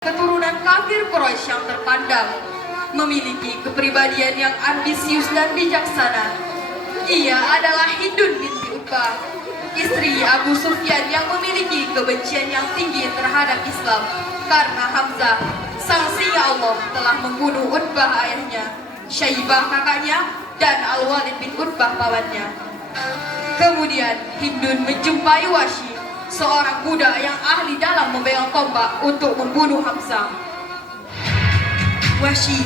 Keturunan kafir Quraisy yang terpandang, memiliki kepribadian yang ambisius dan bijaksana. Ia adalah Hindun binti Utbah, istri Abu Sufyan yang memiliki kebencian yang tinggi terhadap Islam karena Hamzah, sang singa Allah, telah membunuh Utbah ayahnya, Syaibah kakaknya, dan Al-Walid bin Utbah pamannya. Kemudian Hindun menjumpai Wahsy, seorang budak yang ahli dalam memegang tombak untuk membunuh Hamzah. Wahsy,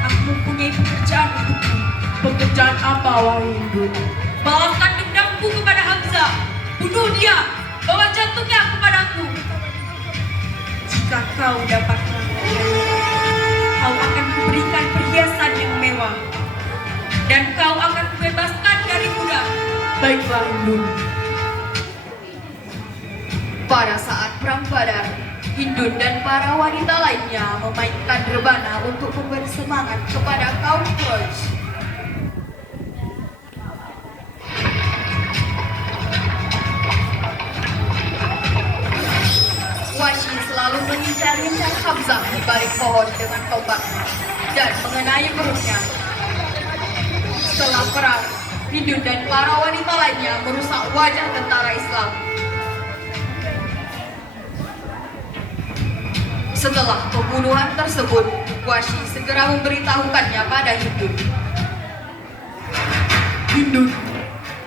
aku mempunyai pekerjaan untukmu. Pekerjaan apa, wahai Hindun? Balaskan dendamku kepada Hamzah. Bunuh dia, bawa jantungnya kepadaku. Jika kau dapat melakukannya, kau akan kuberikan perhiasan yang mewah, dan kau akan kubebaskan dari budak. Baiklah, Hindun. Pada saat perang Badar, Hindun dan para wanita lainnya memainkan rebana untuk memberi semangat kepada kaum Quraisy. Wahsy selalu mengincar-incar Hamzah di balik pohon dengan tombaknya dan mengenai perutnya. Setelah perang, Hindun dan para wanita lainnya merusak wajah tentara Islam. Setelah pembunuhan tersebut, Wahsy segera memberitahukannya pada Hindun. Hindun,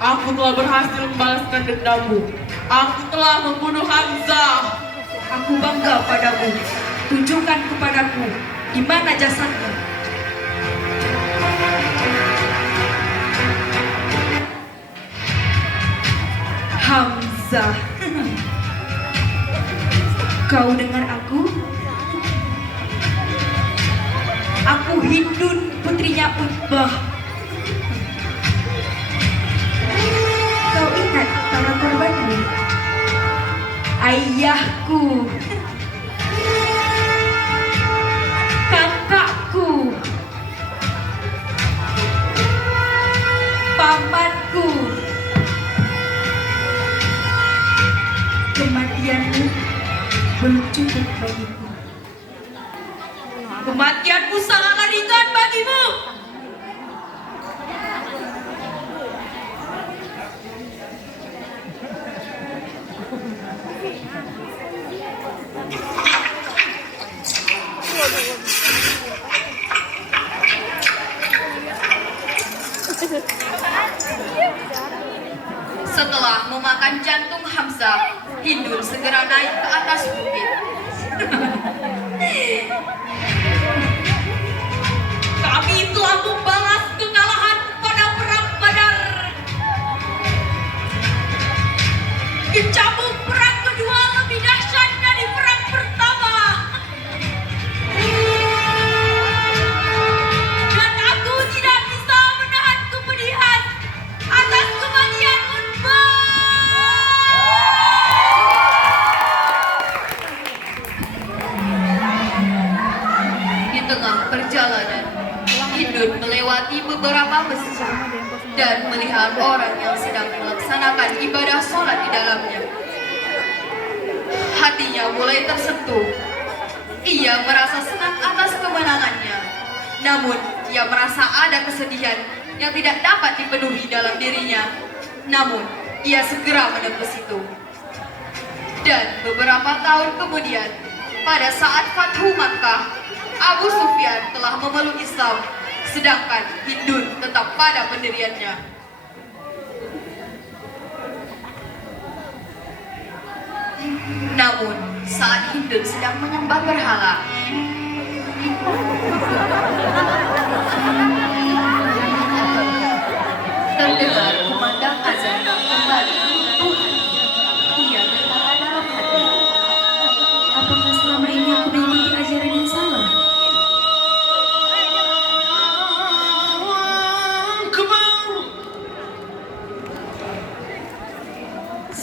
aku telah berhasil membalaskan dendammu. Aku telah membunuh Hamzah. Aku bangga padamu. Tunjukkan kepadaku di mana jasadnya. Hamzah. Kau dengar aku? Aku Hindun, putrinya Utbah. Kau ingat para korbanmu? Ayahku, kakakku, pamanku. Kematianmu belum cukup bagiku. Kematianku sangatlah ringan bagimu. Setelah memakan jantung Hamzah, Hindun segera naik ke atas bukit. Kami telah membalas kekalahan pada perang Badar. Dicambuk perang kedua lebih dahsyat dari perang pertama. Dan aku tidak bisa menahan kepedihan atas kematian Utbah. Di tengah perjalanan, Hindun melewati beberapa masjid dan melihat orang yang sedang melaksanakan ibadah sholat di dalamnya. Hatinya mulai tersentuh. Ia merasa senang atas kemenangannya. Namun, ia merasa ada kesedihan yang tidak dapat dipenuhi dalam dirinya. Namun, ia segera menembus itu. Dan beberapa tahun kemudian, pada saat Fathu Makkah, Abu Sufyan telah memeluk Islam, sedangkan Hindun tetap pada pendiriannya. Namun, saat Hindun sedang menyembah berhala, terdengar kumandang azan kembali. Tuhan, ia berkata dalam hati, apakah selama ini aku mengikuti ajaran yang salah?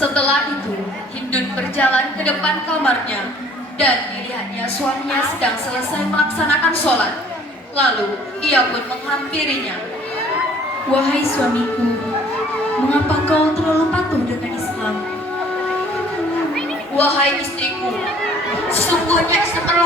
Setelah itu, Hindun berjalan ke depan kamarnya dan dilihatnya suaminya sedang selesai melaksanakan sholat. Lalu, ia pun menghampirinya. Wahai suamiku, mengapa kau terlalu patuh dengan Islam? Wahai istriku, sesungguhnya Islam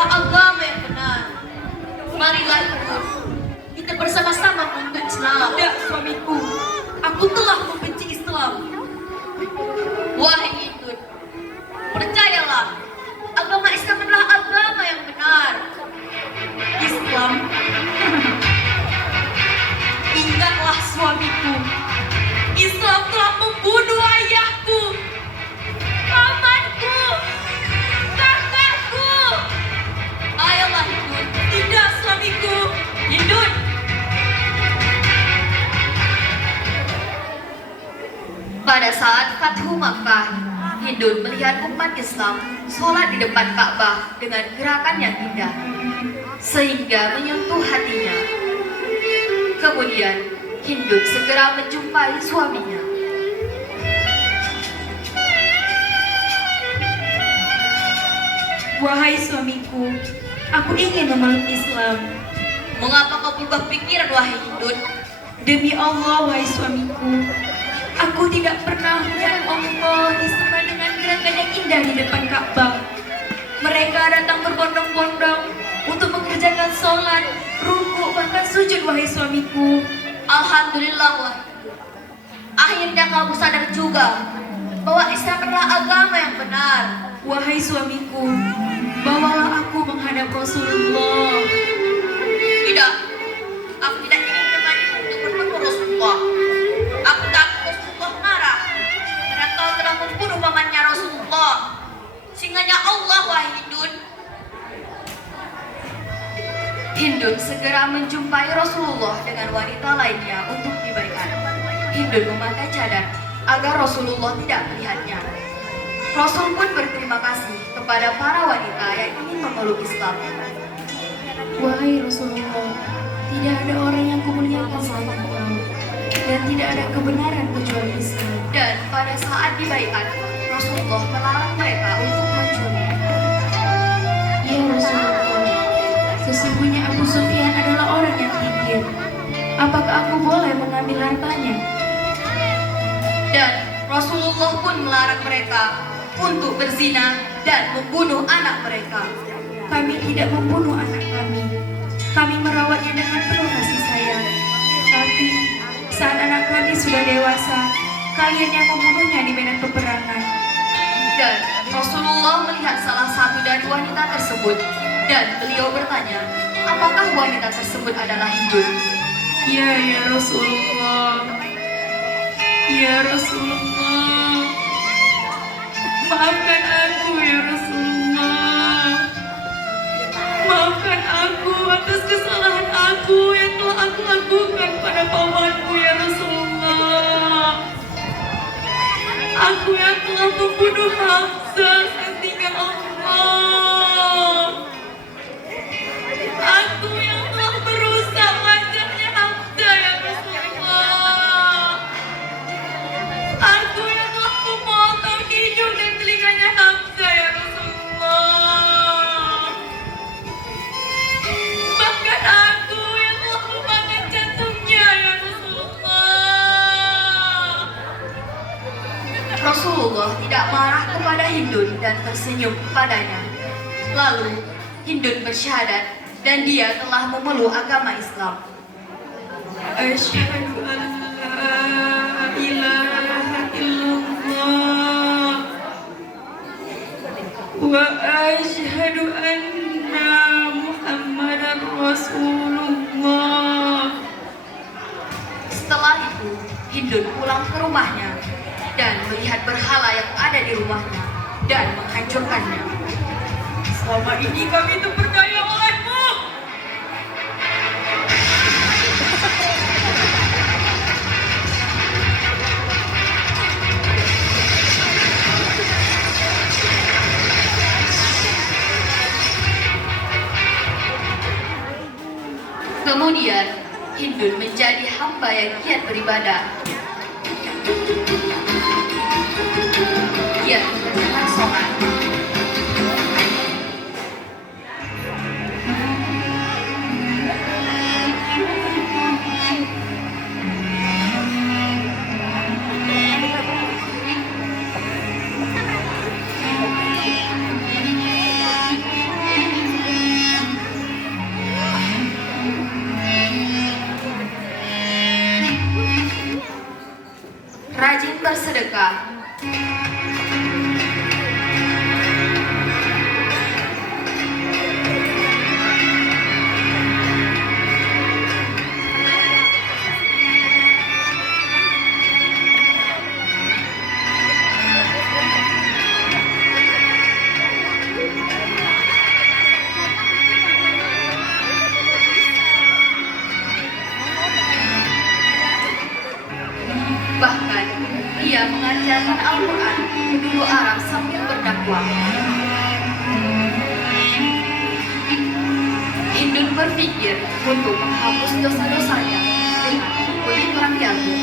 Makkah, Hindun melihat umat Islam sholat di depan Ka'bah dengan gerakan yang indah, sehingga menyentuh hatinya. Kemudian, Hindun segera menjumpai suaminya. Wahai suamiku, aku ingin memeluk Islam. Mengapa kau berubah pikiran, wahai Hindun? Demi Allah, wahai suamiku, aku tidak pernah melihat Allah disembah dengan gerakan yang indah di depan Ka'bah. Mereka datang berbondong-bondong untuk mengerjakan sholat, ruku, bahkan sujud, wahai suamiku. Alhamdulillah, wahai Hindun. Akhirnya kamu sadar juga bahwa Islam adalah agama yang benar. Wahai suamiku, bawalah aku menghadap Rasulullah. Tidak, aku tidak ingin menemanimu untuk bertemu Rasulullah. Aku takut Rasulullah marah karena kau telah membunuh pamannya Rasulullah, singanya Allah, wahai Hindun. Hindun segera menjumpai Rasulullah dengan wanita lainnya untuk dibaiat. Hindun memakai cadar agar Rasulullah tidak melihatnya. Rasul pun berterima kasih kepada para wanita yang ingin memeluk Islam. Wahai Rasulullah, tidak ada orang yang kumuliakan selain Engkau, dan tidak ada kebenaran kecuali Islam. Dan pada saat dibaiat, Rasulullah melarang mereka untuk mencuri. Ya Rasulullah, sesungguhnya Abu Sufyan adalah orang yang kikir. Apakah aku boleh mengambil hartanya? Dan Rasulullah pun melarang mereka untuk berzina dan membunuh anak mereka. Kami tidak membunuh anak kami. Kami merawatnya dengan penuh kasih sayang. Tapi saat anak kami sudah dewasa, kalian yang membunuhnya di medan peperangan. Dan Rasulullah melihat salah satu dari wanita tersebut, dan beliau bertanya, apakah wanita tersebut adalah Hindun? Ya Rasulullah. Ya Rasulullah. Maafkan aku ya Rasulullah. Maafkan aku atas kesalahan aku yang telah aku lakukan pada pamanku ya Rasulullah. Aku yang telah membunuh Hamzah sehingga Allah. Aku yang telah merusak wajahnya Hamzah ya Rasulullah. Aku yang telah memotong hidung dan telinganya Hamzah ya Rasulullah. Bahkan aku yang telah memakan jantungnya ya Rasulullah. Rasulullah tidak marah kepada Hindun dan tersenyum kepadanya. Lalu Hindun bersyahadat dan dia telah memeluk agama Islam. Asyhadu an la ilaha illallah wa asyhadu anna Muhammadar Rasulullah. Setelah itu, Hindun pulang ke rumahnya dan melihat berhala yang ada di rumahnya dan menghancurkannya. Selama ini kami terperdaya olehmu. Kemudian, Hindun menjadi hamba yang giat beribadah. Giat mengerjakan sholat. Rajin bersedekah. Bahkan ia mengajarkan Al-Quran kedua arah sambil berdakwah. Hindun berpikir untuk menghapus dosa-dosanya dengan mengikuti perang Yarmuk.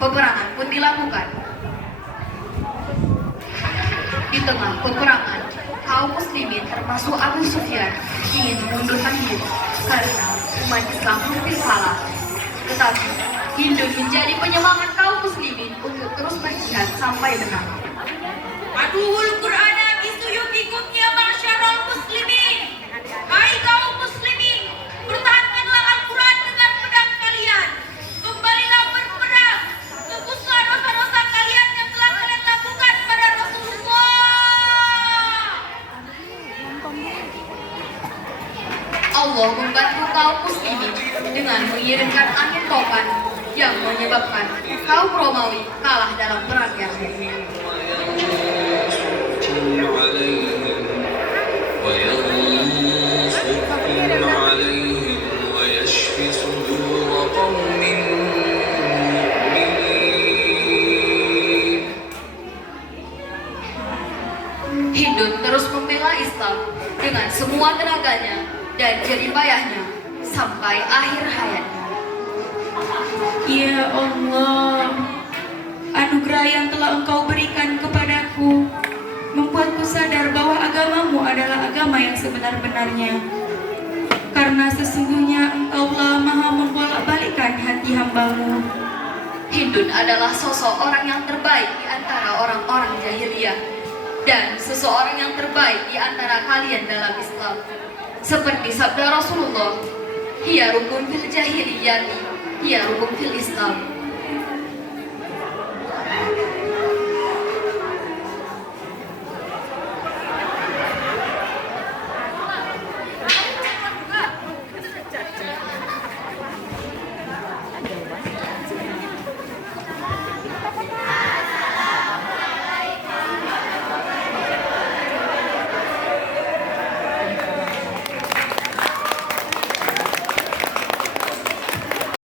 Peperangan pun dilakukan. Di tengah peperangan, kaum muslimin termasuk Abu Sufyan ingin mengundurkan diri karena umat Islam hampir kalah. Tetapi Hindun menjadi penyemangat kaum muslimin untuk terus berjihad sampai menang. Aduhul Qur'ana bisuyufikum ya ma'syaral muslimin. Hai kaum muslimin, pertahankanlah Al-Quran dengan pedang kalian. Kembalilah berperang, tebuslah dosa-dosa kalian yang telah kalian lakukan pada Rasulullah. Allah membantu kaum muslimin dengan mengirimkan angin topan yang menyebabkan kaum Romawi kalah dalam perang Yarmuk. Hindun terus membela Islam dengan semua tenaganya dan jerih payahnya sampai akhir hayatnya. Ya Allah, anugerah yang telah Engkau berikan kepadaku membuatku sadar bahwa agamamu adalah agama yang sebenar-benarnya. Karena sesungguhnya Engkaulah maha membolak-balikkan hati hambamu. Hindun adalah sosok orang yang terbaik di antara orang-orang jahiliyah dan seseorang yang terbaik di antara kalian dalam Islam. Seperti sabda Rasulullah, "Hiya rukun fil jahiliyati, hiya rukun fil Islam."